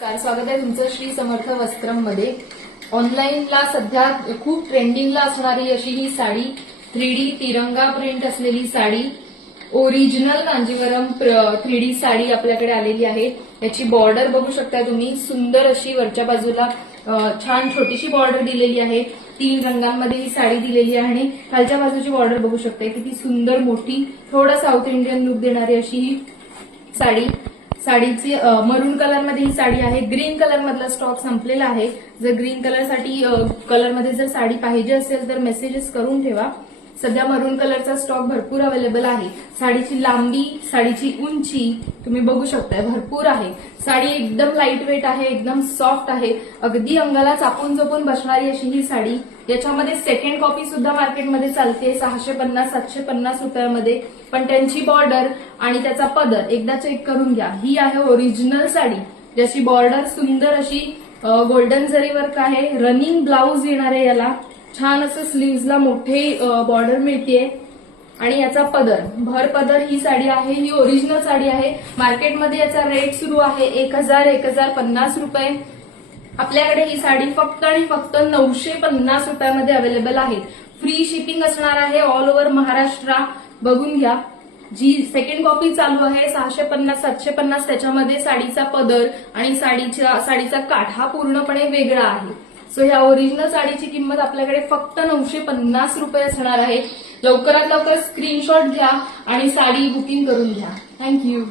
नमस्कार, स्वागत आहे तुमचं श्री समर्थ वस्त्रम मध्ये। ऑनलाईनला सध्या खूप ट्रेंडिंगला असणारी अशी ही साडी 3D तिरंगा प्रिंट असलेली साडी, ओरिजिनल कांजीवरम 3D साडी आपल्याकडे आलेली आहे। याची बॉर्डर बघू शकता तुम्ही, सुंदर अशी वरच्या बाजूला छान छोटीशी बॉर्डर दिलेली आहे। 3 रंगांमध्ये ही साडी दिलेली आहे आणि खालच्या बाजूची बॉर्डर बघू शकता, किती सुंदर मोठी, थोडा साऊथ इंडियन लुक देणारी अशी ही साडी। साडीची मरून कलर मध्ये ही साडी आहे। ग्रीन कलर मधला स्टॉक संपलेला आहे। जर ग्रीन कलर साठी कलर मध्ये जर साडी पाहिजे असेल तर मेसेजेस करून ठेवा। सध्या मरून कलरचा स्टॉक भरपूर अवेलेबल आहे। साडीची लांबी, साडीची उंची तुम्ही बघू शकताय, भरपूर आहे। साडी एकदम लाईट वेट आहे, एकदम सॉफ्ट आहे, अगदी अंगाला चापून चोपून बसणारी अशी ही साडी। याच्यामध्ये सेकंड कॉपी सुद्धा मार्केटमध्ये चालते 650-750 रुपयामध्ये, पण त्यांची बॉर्डर आणि त्याचा पदर एकदा चेक करून घ्या। ही आहे ओरिजिनल साडी, ज्याची बॉर्डर सुंदर अशी गोल्डन जरी वर्क आहे। रनिंग ब्लाउज येणार आहे याला, छान असं स्लीव्हजला मोठे बॉर्डर मिळतेय आणि याचा पदर, भर पदर ही साडी आहे। ही ओरिजिनल साडी आहे। मार्केटमध्ये याचा रेट सुरू आहे 1050 रुपये। आपल्याकडे ही साडी फक्त आणि फक्त 950 रुपयामध्ये अवेलेबल आहे। फ्री शिपिंग असणार आहे ऑल ओव्हर महाराष्ट्र। बघून घ्या। जी सेकंड कॉपी चालू आहे 650-750, त्याच्यामध्ये साडीचा पदर आणि साडीचा काठ हा पूर्णपणे वेगळा आहे। सो ह्या ओरिजिनल साडीची किंमत आपल्याकडे फक्त 950 रुपये असणार आहे। लवकरात लवकर स्क्रीनशॉट घ्या आणि साडी बुकिंग करून घ्या। थँक्यू।